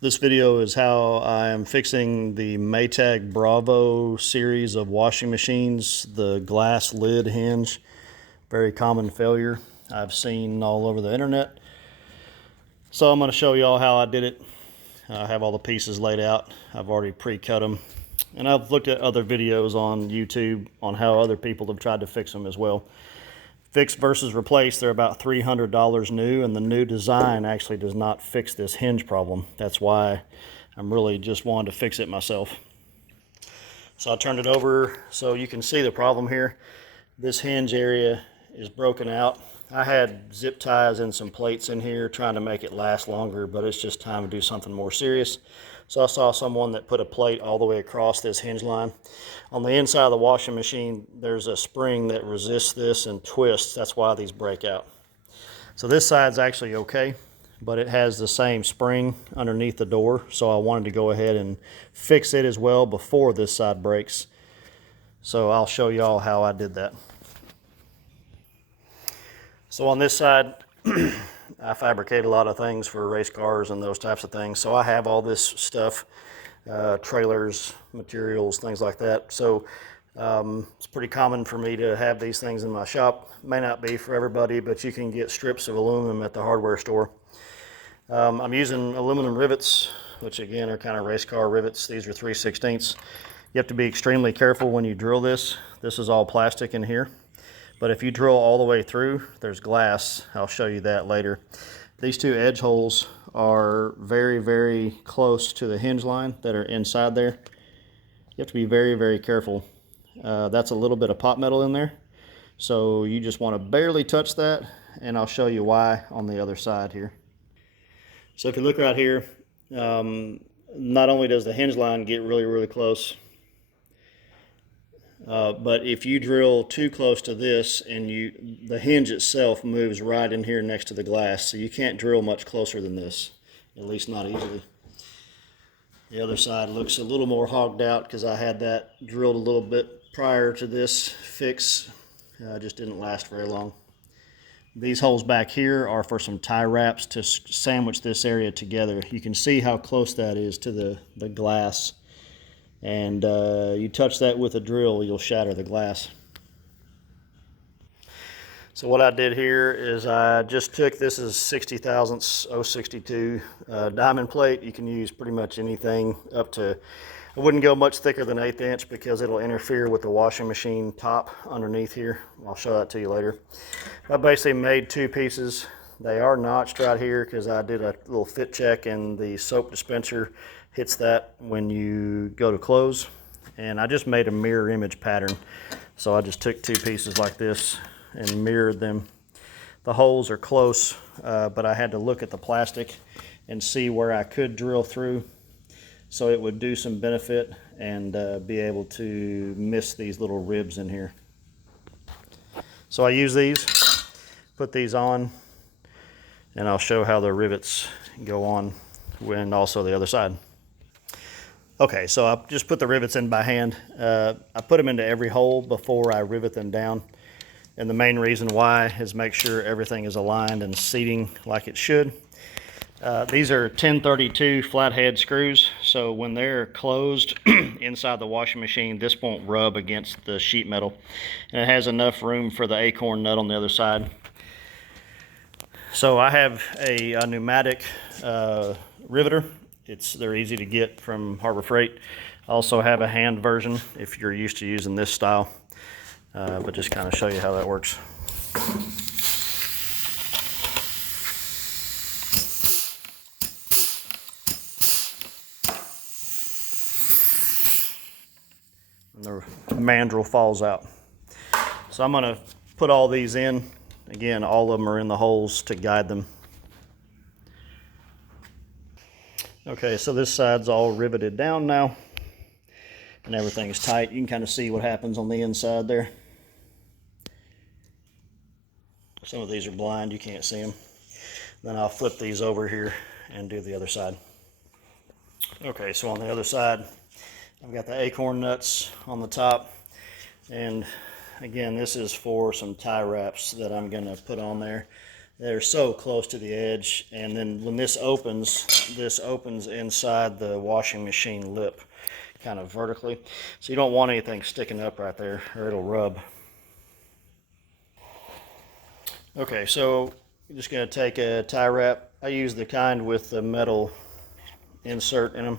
This video is how I am fixing the Maytag Bravo series of washing machines, the glass lid hinge. Very common failure I've seen all over the internet. So I'm going to show you all how I did it. I have all the pieces laid out. I've already pre-cut them. And I've looked at other videos on YouTube on how other people have tried to fix them as well. Fix versus replace, they're about $300 new, and the new design actually does not fix this hinge problem. That's why I'm really just wanting to fix it myself. So I turned it over so you can see the problem here. This hinge area is broken out. I had zip ties and some plates in here trying to make it last longer, but it's just time to do something more serious. So I saw someone that put a plate all the way across this hinge line. On the inside of the washing machine, there's a spring that resists this and twists. That's why these break out. So this side's actually okay, but it has the same spring underneath the door. So I wanted to go ahead and fix it as well before this side breaks. So I'll show you all how I did that. So on this side, I fabricate a lot of things for race cars and those types of things. So I have all this stuff, trailers, materials, things like that. So it's pretty common for me to have these things in my shop. May not be for everybody, but you can get strips of aluminum at the hardware store. I'm using aluminum rivets, which again are kind of race car rivets. These are 3/16. You have to be extremely careful when you drill this. This is all plastic in here. But if you drill all the way through, there's glass. I'll show you that later. These two edge holes are very, very close to the hinge line that are inside there. You have to be very, very careful. That's a little bit of pot metal in there. So you just want to barely touch that, and I'll show you why on the other side here. So if you look right here, not only does the hinge line get really, really close, but if you drill too close to this and the hinge itself moves right in here next to the glass, so you can't drill much closer than this, at least not easily. The other side looks a little more hogged out because I had that drilled a little bit prior to this fix. Just didn't last very long. These holes back here are for some tie wraps to sandwich this area together. You can see how close that is to the glass. And you touch that with a drill, you'll shatter the glass. So what I did here is I just took, this is 60 thousandths 062 diamond plate. You can use pretty much anything up to, I wouldn't go much thicker than 1/8 inch because it'll interfere with the washing machine top underneath here. I'll show that to you later. I basically made two pieces. They are notched right here because I did a little fit check and the soap dispenser hits that when you go to close. And I just made a mirror image pattern. So I just took two pieces like this and mirrored them. The holes are close, but I had to look at the plastic and see where I could drill through so it would do some benefit and be able to miss these little ribs in here. So I use these, put these on, and I'll show how the rivets go on and also the other side. Okay, so I just put the rivets in by hand. I put them into every hole before I rivet them down. And the main reason why is make sure everything is aligned and seating like it should. These are 1032 flathead screws, so when they're closed inside the washing machine, this won't rub against the sheet metal. And it has enough room for the acorn nut on the other side. So I have a pneumatic riveter. They're easy to get from Harbor Freight. I also have a hand version if you're used to using this style, but just kind of show you how that works. And the mandrel falls out. So I'm going to put all these in. Again, all of them are in the holes to guide them. Okay, so this side's all riveted down now, and everything is tight. You can kind of see what happens on the inside there. Some of these are blind, you can't see them. Then I'll flip these over here and do the other side. Okay, so on the other side, I've got the acorn nuts on the top, and again, this is for some tie wraps that I'm going to put on there. They're so close to the edge, and then when this opens inside the washing machine lip, kind of vertically. So you don't want anything sticking up right there, or it'll rub. Okay, so I'm just going to take a tie wrap. I use the kind with the metal insert in them.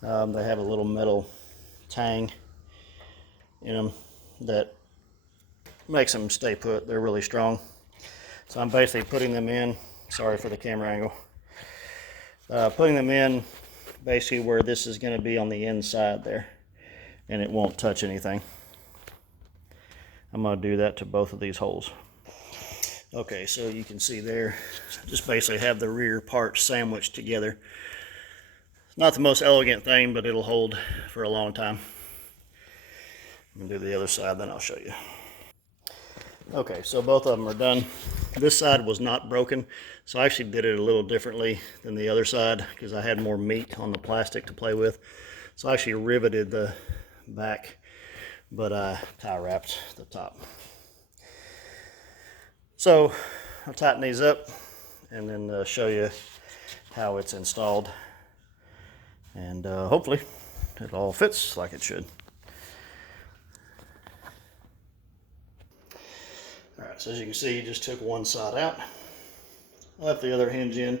They have a little metal tang in them that makes them stay put. They're really strong. So I'm basically putting them in, sorry for the camera angle, putting them in basically where this is going to be on the inside there, and it won't touch anything. I'm going to do that to both of these holes. Okay, so you can see there, just basically have the rear parts sandwiched together. It's not the most elegant thing, but it'll hold for a long time. I'm going to do the other side, then I'll show you. Okay, so both of them are done. This side was not broken, so I actually did it a little differently than the other side because I had more meat on the plastic to play with. So I actually riveted the back, but I tie wrapped the top. So I'll tighten these up and then show you how it's installed, and hopefully it all fits like it should. Alright, so as you can see, you just took one side out. I left the other hinge in,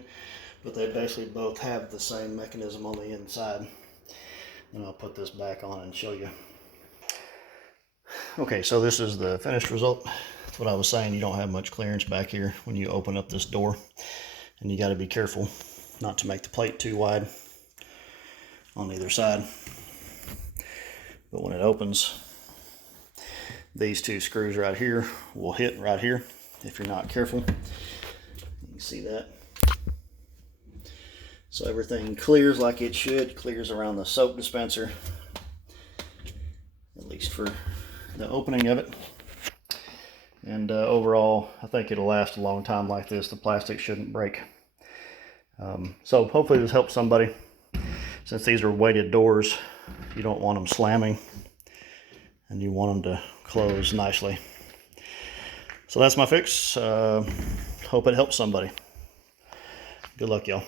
but they basically both have the same mechanism on the inside. And I'll put this back on and show you. Okay, so this is the finished result. That's what I was saying, you don't have much clearance back here when you open up this door. And you got to be careful not to make the plate too wide on either side. But when it opens, these two screws right here will hit right here if you're not careful. You can see that. So everything clears like it should, clears around the soap dispenser, at least for the opening of it. And overall, I think it'll last a long time like this. The plastic shouldn't break. So hopefully this helps somebody. Since these are weighted doors, you don't want them slamming, and you want them to close nicely. So that's my fix. Hope it helps somebody. Good luck, y'all.